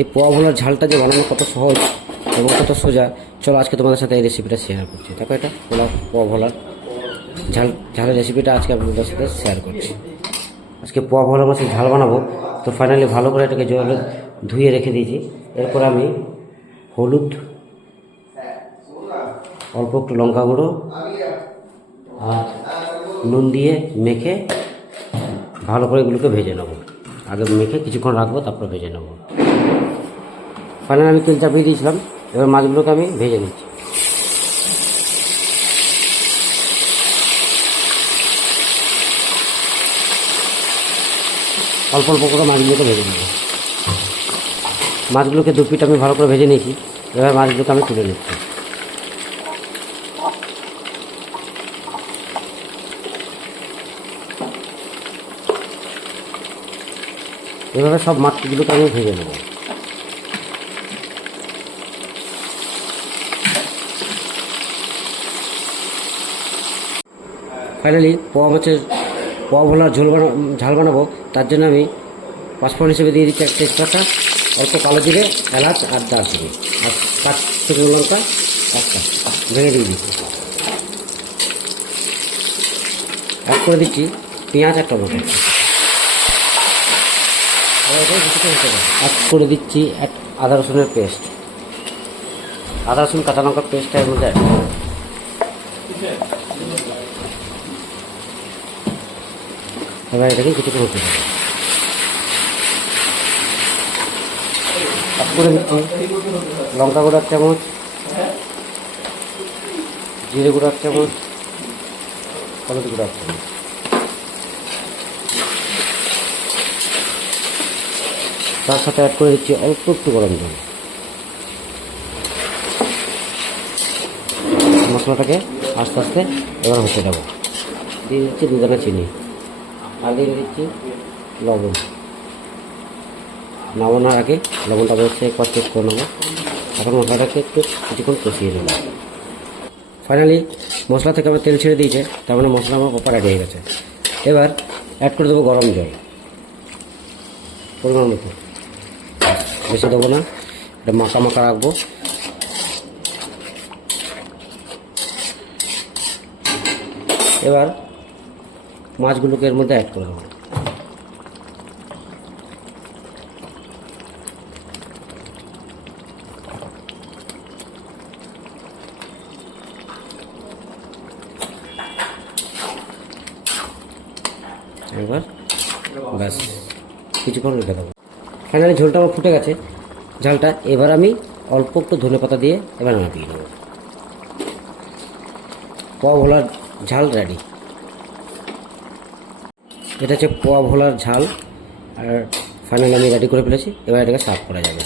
এই পোয়া ভোলার ঝালটা যে বানানো কত সহজ এবং কত সোজা, চলো আজকে তোমাদের সাথে এই রেসিপিটা শেয়ার করছি। দেখো এটা পোয়া ভোলার ঝালের রেসিপিটা আজকে আপনাদের সাথে শেয়ার করছি। আজকে পোয়া ভোলা মাছের ঝাল বানাবো। তো ফাইনালি ভালো করে এটাকে জলে ধুয়ে রেখে দিয়েছি। এরপর আমি হলুদ, অল্প একটু লঙ্কা গুঁড়ো আর নুন দিয়ে মেখে ভালো করে এগুলোকে ভেজে নেবো। আগে মেখে কিছুক্ষণ রাখবো, তারপর ভেজে নেবো। ফাইনালি আমি তেল চাপিয়ে দিয়েছিলাম, এবার মাছগুলোকে আমি ভেজে নিচ্ছি। অল্প অল্প করে মাছগুলোকে ভেজে নেব। মাছগুলোকে দু পিঠ আমি ভালো করে ভেজে নিয়েছি, এবার মাছগুলোকে আমি তুলে নিচ্ছি। এভাবে সব মাছগুলোকে আমি ভেজে নেব। ফাইনালি পোয়া ভোলার ঝাল বানাবো। তার জন্য আমি পাঁচফোড়ন হিসেবে দিয়ে দিচ্ছি একটা তেজপাতা, অল্প কালো জিরে, এলাচ আর দারচিনি আর 5 শুকনো লঙ্কা একটা ভেঙে দিয়ে দিচ্ছি। অ্যাড করে দিচ্ছি পেঁয়াজ আর টমেটো। অ্যাড করে দিচ্ছি আদা রসুনের পেস্ট, আদা রসুন কাঁচা লঙ্কার পেস্টটা এর মধ্যে এবার এটাকে কিছুক্ষণ হতে হবে। অ্যাড করে দিচ্ছি লঙ্কা গুঁড়ো 1 চামচ, জিরে গুঁড়ো 1 চামচ, হলুদ গুঁড়ো 1 চামচ। তার সাথে অ্যাড করে দিচ্ছি অল্প একটু গরম জল। মশলাটাকে আস্তে আস্তে এবার হতে দেবো। দিয়ে দিচ্ছি 2 দানা চিনি আর দিয়ে দিচ্ছি লবণ। নামানোর আগে লবণটা অবশ্যই একবার চেক করে নেবো। এখন মশলাটাকে একটু কিছুক্ষণ কষিয়ে নেব। ফাইনালি মশলা থেকে আমার তেল ছেড়ে দিয়েছে, তার মানে মশলা আমার প্রপার রেডি হয়ে গেছে। এবার অ্যাড করে দেবো গরম জল পরিমাণ মতো, বেশি দেবো না, এটা মাখা মাখা রাখবো। এবার মাছগুলোকে এর মধ্যে অ্যাড করে দেবো। এবার ব্যাস কিছুক্ষণ রেখে দেবো। ফাইনালি ঝোলটা আমার ফুটে গেছে ঝালটা। এবার আমি অল্প একটু ধনেপাতা দিয়ে এবার নামিয়ে নেব। পোয়া ভোলার ঝাল রেডি। এটা হচ্ছে পোয়া ভোলার ঝাল, আর ফাইনালি আমি রেডি করে ফেলেছি। এবার এটাকে সার্ভ করা যাবে।